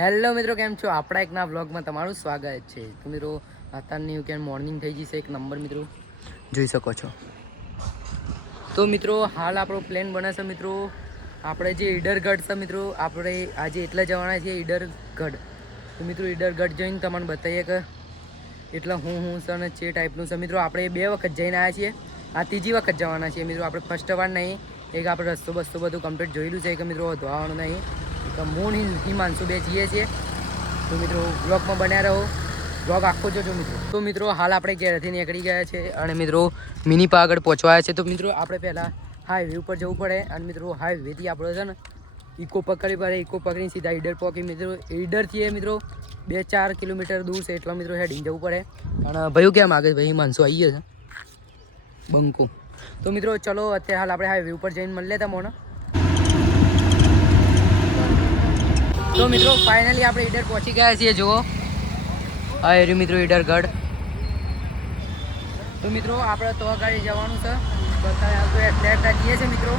Hello મિત્રો, કેમ છો? આપણા એકના વ્લોગમાં તમારું સ્વાગત છે. તો મિત્રો અત્યારની વીકેન્ડ મોર્નિંગ થઈ જશે એક નંબર મિત્રો જોઈ શકો છો. તો મિત્રો હાલ આપણો પ્લાન બને છે મિત્રો, આપણે જે ઈડરગઢ છે મિત્રો, આપણે આજે એટલા જવાના છીએ ઈડરગઢ. તો મિત્રો ઈડરગઢ જઈને તમને બતાવીએ કે એટલે હું છે અને જે ટાઈપનું છે મિત્રો. આપણે 2 વખત જઈને આવ્યા છીએ, આ ત્રીજી વખત જવાના છીએ મિત્રો. આપણે ફર્સ્ટ વાર નહીં, એક આપણે રસ્તો બધું કમ્પ્લીટ જોયેલું છે કે મિત્રો ધોવાનું નહીં. તો હું હિમાંશુ બે જઈએ છીએ. તો મિત્રો બ્લોગમાં બન્યા રહો, બ્લોગ આખો જોજો મિત્રો. તો મિત્રો હાલ આપણે ઘરેથી નીકળી ગયા છે અને મિત્રો મિની પા આગળ પહોંચવાયા છે. તો મિત્રો આપણે પહેલાં હાઈવે ઉપર જવું પડે અને મિત્રો હાઈવેથી આપણે છે ને ઇકો પકડવી પડે. ઇકો પકડીને સીધા ઈડર પહોંચી મિત્રો. ઈડરથી મિત્રો 2-4 કિલોમીટર દૂર છે, એટલા મિત્રો હેડીને જવું પડે. અને ભાઈ કેમ આગળ ભાઈ હિમાંશુ આવી ગયો છે બંકો. તો મિત્રો ચલો અત્યારે હાલ આપણે હાઈવે ઉપર જઈને મળી લેતા મોને. તો મિત્રો ફાઇનલી આપણે ઈડર પહોંચી ગયા છીએ. જુઓ આ એર્યું મિત્રો ઈડરગઢ. તો મિત્રો આપણે તો ગાડી જવાનું છે, બતાવે એટલે જઈએ છીએ મિત્રો.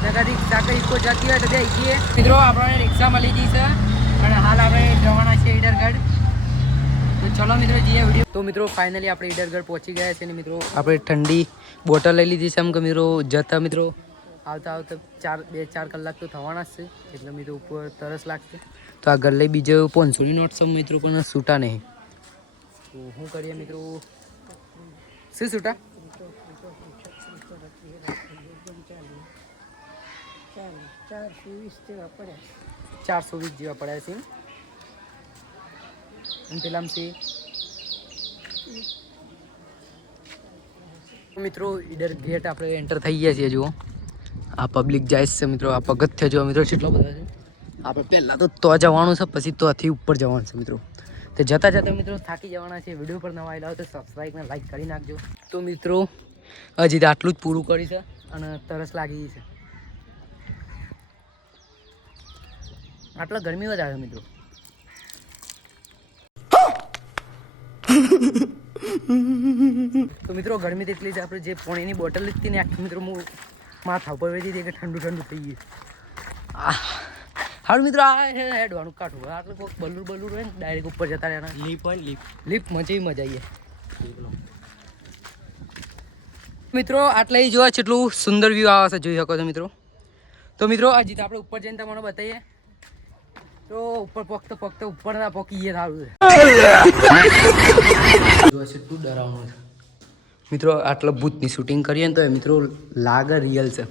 નગર રિક્ષા કે ઇકો જતી હોય તો બે જઈએ મિત્રો. આપણને રિક્ષા મળી ગઈ છે અને હાલ આપણે જવાના છીએ ઈડરગઢ. તો ચલો મિત્રો જઈએ વિડીયો. તો મિત્રો ફાઇનલી આપણે ઈડરગઢ પહોંચી ગયા છીએ ને મિત્રો આપણે ઠંડી બોટલ લઈ લીધી છે. એમ કે મિત્રો જતા મિત્રો આવતા 2-4 કલાક તો થવાના જ છે, એટલે મિત્રો ઉપર તરસ લાગશે. તો આ ગલ્લે બીજો 500ની નોટ છે મિત્રો, પણ છૂટા નહીં. તો શું કરીએ મિત્રો, શું છૂટા 420 જેવા પડ્યા છે. અને પેલા મિત્રો ઈડર ગેટ આપણે એન્ટર થઈ ગયા છીએ. જુઓ આ પબ્લિક જાય છે મિત્રો. આ પગથિયા જો મિત્રો કેટલો બધા છે. આપણે પહેલાં તો જવાનું છે, પછી તોથી ઉપર જવાનું છે મિત્રો. તો જતાં જતાં મિત્રો થાકી જવાના છે. વિડીયો પર નવા આવેલા હોય તો સબસ્ક્રાઈબ અને લાઈક કરી નાખજો. તો મિત્રો હજી તો આટલું જ પૂરું કરી છે અને તરસ લાગી છે. આટલા ગરમી વધારે મિત્રો. તો મિત્રો ગરમી તેટલી જ આપણે જે પાણીની બોટલ લીધી ને આખી મિત્રો હું માથા ઉપર વેચી હતી કે ઠંડુ થઈ ગયું. હાલ મિત્રો આ હેડવાનું કાઢવું આટલું કોઈક બલુર હોય ને ડાયરેક્ટ ઉપર જતા રહેના. લીપ મજા આવીએ મિત્રો. આટલા જોવા કેટલું સુંદર વ્યૂ આવે છે, જોઈ શકો છો મિત્રો. તો મિત્રો હજી તો આપણે ઉપર જઈને તમને બતાવીએ. તો ઉપર પગતો ઉપર ના પોકીએ સારું છે. કેટલું ડરાવનું છે મિત્રો. આટલા ભૂતની શૂટિંગ કરીએ ને તો મિત્રો લાગે રિયલ છે.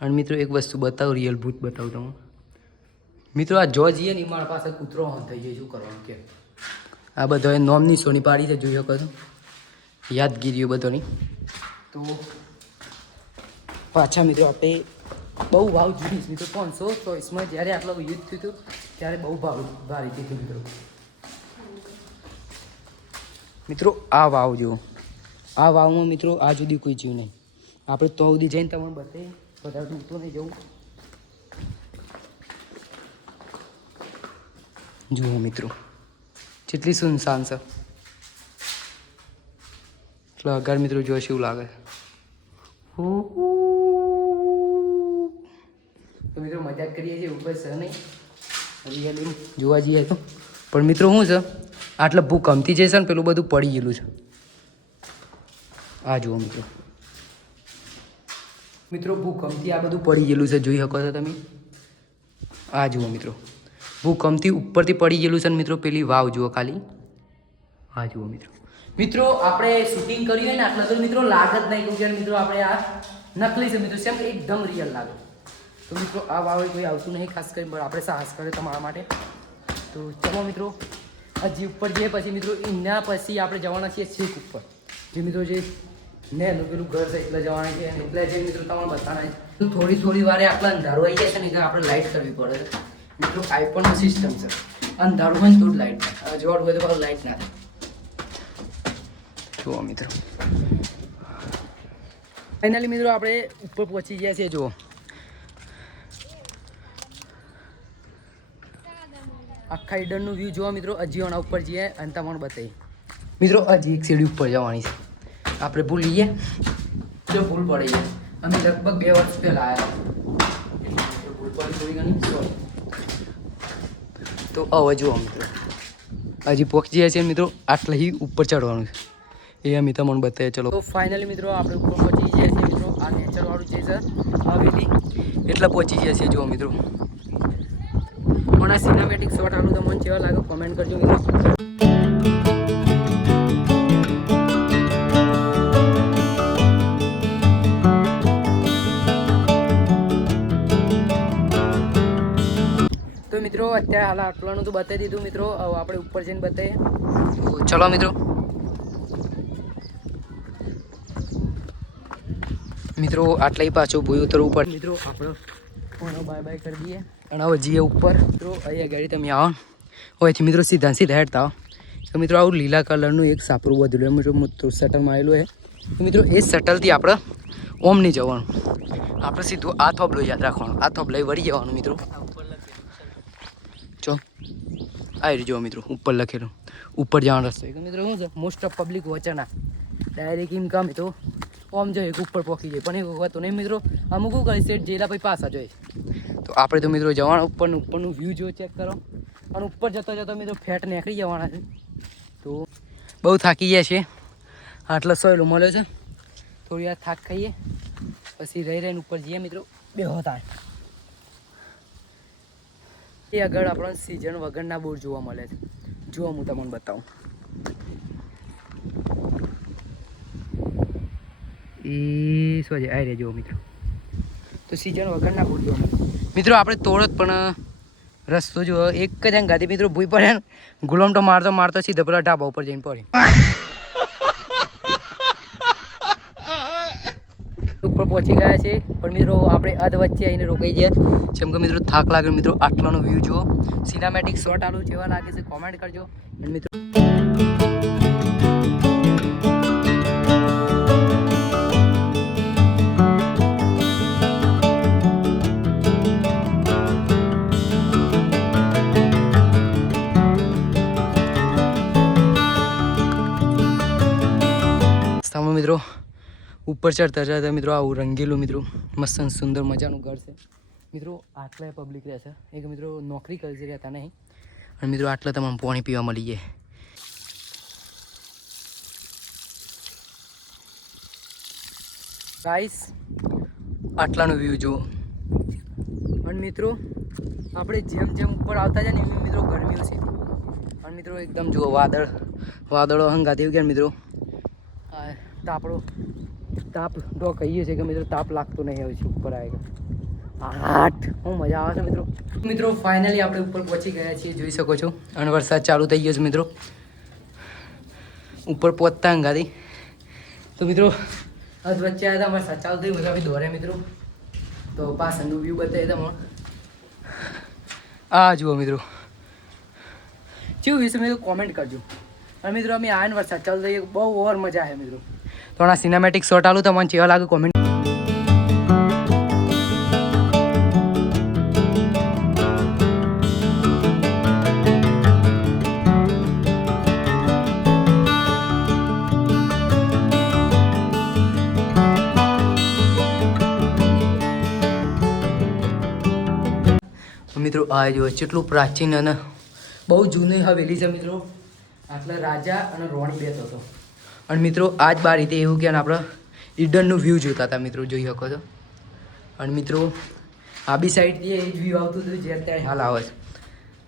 અને મિત્રો એક વસ્તુ બતાવું, રિયલ ભૂત બતાવું તમને મિત્રો. આ જો જઈએ ને મારા પાસે કૂતરો થઈ જાય, શું કરવાનું કે આ બધો નોમની સોની પાડી છે, જોઈ શકો છો યાદગીરીઓ બધોની. તો પાછા મિત્રો આપણે બહુ ભાવ જુદી મિત્રો. 524માં જ્યારે આટલો યુદ્ધ થયું હતું ત્યારે બહુ ભારી થયું મિત્રો. મિત્રો આ વાવ જુઓ, આ વાવમાં મિત્રો આ જુદી કોઈ જીવ નહીં. આપણે તો સુધી જઈને તમને બતાવીએ, વધારે દૂર તો નહીં જવું. જુઓ મિત્રો કેટલી સુનસાન છે. એટલે અગર મિત્રો જો શું લાગે. તો મિત્રો મજાક કરીએ છીએ, ઉપર છે નહીં રિયલી જોવા જઈએ તો. પણ મિત્રો શું છે, આટલે ભૂકંપથી જશે ને પેલું બધું પડી ગયેલું છે. આ જુઓ મિત્રો ભૂકંપથી આ બધું પડી ગયેલું છે, જોઈ શકો છો તમે. આ જુઓ મિત્રો ભૂકંપથી ઉપરથી પડી ગયેલું છે ને મિત્રો. પેલી વાવ જુઓ ખાલી. હા જુઓ મિત્રો આપણે શૂટિંગ કર્યું હોય ને આટલા તો મિત્રો લાગે જ નહીં, કેમ કે મિત્રો આપણે આ નકલી છે મિત્રો, સેમ એકદમ રિયલ લાગે. તો મિત્રો આ વાવ કોઈ આવતું નહીં ખાસ કરીને, પણ આપણે સાહસ કરે તમારા માટે. તો ચલો મિત્રો હજી ઉપર જઈએ, પછી મિત્રો એના પછી આપણે જવાના છીએ છેક ઉપર. જે મિત્રો જે ને પેલું ઘર છે એટલે જવાના છે, એટલે જે મિત્રો તમારે બતાવવાના છે. થોડી વારે આટલા અંધારું આવી જાય છે ને એટલે આપણે લાઇટ કરવી પડે મિત્રો. આઈફોનનું સિસ્ટમ છે, અંધારું હોય ને તો જ લાઇટ થાય, જોવાનું હોય તો લાઇટ ના થાય. જુઓ મિત્રો ફાઇનલી મિત્રો આપણે ઉપર પહોંચી ગયા છીએ. જુઓ આખા ઈડરનું વ્યૂ જોવા મિત્રો. હજી ઓના ઉપર જઈએ અને તમને બતાવીએ મિત્રો. હજી એક સીડી ઉપર જવાની છે, આપણે ભૂલી ગયા, જો ભૂલ પડી જાય. અમે લગભગ 2 વર્ષ પહેલાં આવ્યા, ભૂલ પડી થોડી ઘણી. તો હવે જુઓ મિત્રો હજી પહોંચી જાય છે મિત્રો, આટલા ही ઉપર ચડવાનું છે એ અમે તમને બતાવીએ. ચલો તો ફાઇનલી મિત્રો આપણે ઉપર પહોંચી જાય છે મિત્રો. આ નેચરવાળું જે છે હવેલી એટલે પહોંચી જાય છે જુઓ મિત્રો. પણ આ સિનેમેટિક શોટ આનું તમને કેવા લાગે કોમેન્ટ કરજો મિત્રો. તો મિત્રો અત્યારે હાલ આટલાનું તો બતાવી દીધું મિત્રો. હવે આપણે ઉપર જઈને બતાવીએ. તો ચલો મિત્રો. મિત્રો આટલા પાછું ભૂઈ ઉતરવું પડે મિત્રો. આપણે ફોન બાય બાય કરી દઈએ અને હવે જઈએ ઉપર. મિત્રો અહીંયા ગાડી તમે આવો હોયથી મિત્રો સીધા સીધા હેડતા આવો તો મિત્રો આવું લીલા કલરનું એક સાપરું બધું મિત્રો શટલમાં આવેલું છે. તો મિત્રો એ શટલથી આપણે ઓમ નહીં જવાનું, આપણે સીધું આ થોબલો યાદ રાખવાનું. આ થોબ લઈ વળી જવાનું મિત્રો. ચો આવી જુઓ મિત્રો ઉપર લખેલું ઉપર જવાનો રસ્તો. મિત્રો શું છે મોસ્ટ ઓફ પબ્લિક વચના ડાયરેક્ટ ઇન્કમ તો ઓમ જોઈએ ઉપર પહોંચી જાય પણ એ વખત નહીં મિત્રો. અમુક શું કરી સેટ જેલા પછી પાછા જોઈએ. તો આપણે તો મિત્રો જવાનું ઉપરનું વ્યૂ જો ચેક કરો. અને ઉપર જતો જતો મિત્રો ફેટ નીકળી જવાના છે. તો બહુ થાકી ગયા છે. આટલો સોયલો મળ્યો છે. થોડી વાર થાક ખાઈએ પછી રહી રહીને ઉપર જઈએ મિત્રો. બેહો થાય એ આગળ આપણને સિઝન વગરના બોર જોવા મળે છે. જુઓ હું તમને બતાવું. એ શું છે આવી જુઓ મિત્રો. તો સિઝન વગરના બોર જોવા મળે મિત્રો. આપણે તોડત પણ રસ્તો જુઓ એક જ અંગાથી મિત્રો ભૂઈ પડે ને ગુલામ તો મારતો સીધો પેલા ઢાબા ઉપર જઈને પડી ઉપર પહોંચી ગયા છે. પણ મિત્રો આપણે અધ વચ્ચે આવીને રોકાઈ ગયા જેમ કે મિત્રો થાક લાગે મિત્રો. આટલાનો વ્યૂ જુઓ સિનેમેટિક શોટ આલું જેવા લાગે છે કોમેન્ટ કરજો. અને મિત્રો મિત્રો ઉપર ચડતા ચડતા મિત્રો આવું રંગેલું મિત્રો મસ્ત સુંદર મજાનું ઘર છે મિત્રો. આટલા પબ્લિક રહેશે એક મિત્રો નોકરી કરી છે રહેતા નહીં. અને મિત્રો આટલા તમામ પાણી પીવા મળી જાય. ગાઈસ આટલાનો વ્યૂ જુઓ. અને મિત્રો આપણે જેમ જેમ ઉપર આવતા જાય ને એમ મિત્રો ગરમી ઓછી. અને મિત્રો એકદમ જુઓ વાદળો હંગાતી ગયા મિત્રો. તાપ તો કહીએ છીએ કે મિત્રો તાપ લાગતો નહીં હવે છે ઉપર આવે હું મજા આવે છે મિત્રો. મિત્રો ફાઇનલી આપણે ઉપર પહોંચી ગયા છીએ જોઈ શકો છો. અને વરસાદ ચાલુ થઈ ગયો છે મિત્રો. ઉપર પહોંચતા અંગાથી તો મિત્રો અધ વચ્ચે આવ્યા હતા વરસાદ ચાલુ થઈ બધા દોરે મિત્રો. તો પાછળનું વ્યૂ બતાવી તમને. આ જુઓ મિત્રો કેવું વિશે મિત્રો કોમેન્ટ કરજો. અને મિત્રો અમે આને વરસાદ ચાલુ થઈ બહુ ઓવર મજા આવે મિત્રો. તો આ સિનેમેટિક શોટ આલું તમને કેવા લાગે કોમેન્ટ. મિત્રો આ જો કેટલું પ્રાચીન અને બહુ જૂની હવેલી છે મિત્રો. આટલા રાજા અને રોણી બેઠો હતો. અને મિત્રો આજ બાર રીતે એવું કે આપણે ઈડનનું વ્યૂ જોતા હતા મિત્રો જોઈ શકો છો. અને મિત્રો આ બી સાઈડથી એ જ વ્યૂ આવતું હતું જે અત્યારે હાલ આવે છે.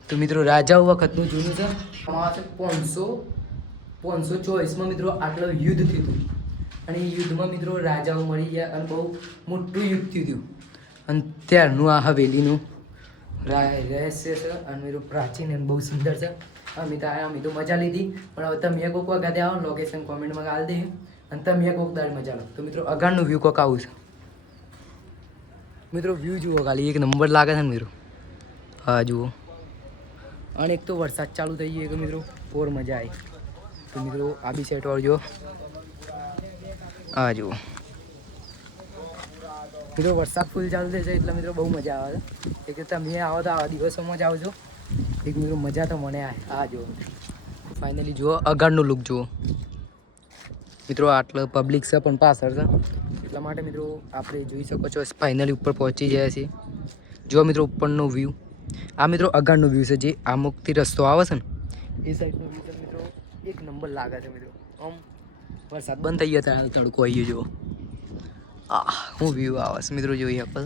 તો મિત્રો રાજાઓ વખતનું જૂનું છે. આમાં છે 524માં મિત્રો આટલું યુદ્ધ થયું હતું. અને એ યુદ્ધમાં મિત્રો રાજાઓ મળી ગયા અને બહુ મોટું યુદ્ધ થયું હતું. અને ત્યારનું આ હવેલીનું રહસ્ય છે. અને મિત્રો પ્રાચીન અને બહુ સુંદર છે. અમે તો મજા લીધી. પણ હવે તમે કોક વખતે આવો લોકેશન કોમેન્ટમાં ગાળ દે. અને તમે કોક દાડ મજા લો. તો મિત્રો અગાડનું વ્યૂ કોક આવું છે મિત્રો. વ્યૂ જુઓ ખાલી એક નંબર લાગે છે ને મિત્રો. હા જુઓ. અને એક તો વરસાદ ચાલુ થઈ ગયો કે મિત્રો પોર મજા આવી. તો મિત્રો આ બી સેટ વાળો જુઓ. હા જુઓ મિત્રો વરસાદ ફૂલ ચાલુ થશે એટલે મિત્રો બહુ મજા આવે છે. એક તમે આવો તો આવા દિવસોમાં જ આવજો. એક મિત્રો મજા તો મને આવે. આ જુઓ ફાઇનલી જુઓ અગાડનું લુક જુઓ મિત્રો. આટલો પબ્લિક છે પણ પાછળ છે એટલા માટે મિત્રો આપણે જોઈ શકો છો ફાઇનલી ઉપર પહોંચી ગયા છીએ. જુઓ મિત્રો ઉપરનો વ્યૂ આ મિત્રો અગાડનો વ્યૂ છે, જે આમુકથી રસ્તો આવે છે ને એ સાઈડનો વ્યૂ છે મિત્રો. એક નંબર લાગે છે મિત્રો. આમ વરસાદ બંધ થઈ ગયા હતા, તડકો આવી ગયો. હું વ્યૂ આવે છે મિત્રો, જોઈ શકો.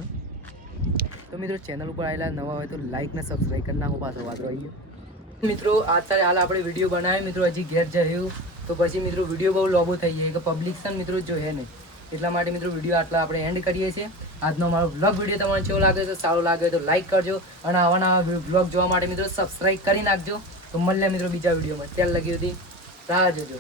તો મિત્રો ચેનલ ઉપર આવેલા નવા હોય તો લાઈક ને સબસ્ક્રાઈબ કરી નાખો. પાછો વાંધો આવી ગયો મિત્રો. અત્યારે હાલ આપણે વિડીયો બનાવ્યો મિત્રો, હજી ઘેર જયું તો પછી મિત્રો વિડીયો બહુ લોબો થઈ જાય કે પબ્લિક છે મિત્રો જોઈએ નહીં, એટલા માટે મિત્રો વિડીયો આટલા આપણે એન્ડ કરીએ છીએ. આજનો મારો વ્લોગ વિડીયો તમારે કેવો લાગે છે, સારો લાગે તો લાઈક કરજો અને આવા નવા વ્લોગ જોવા માટે મિત્રો સબસ્ક્રાઈબ કરી નાખજો. તો મળીએ મિત્રો બીજા વિડીયોમાં. ત્યાં લગી સુધી રાહ જોજો.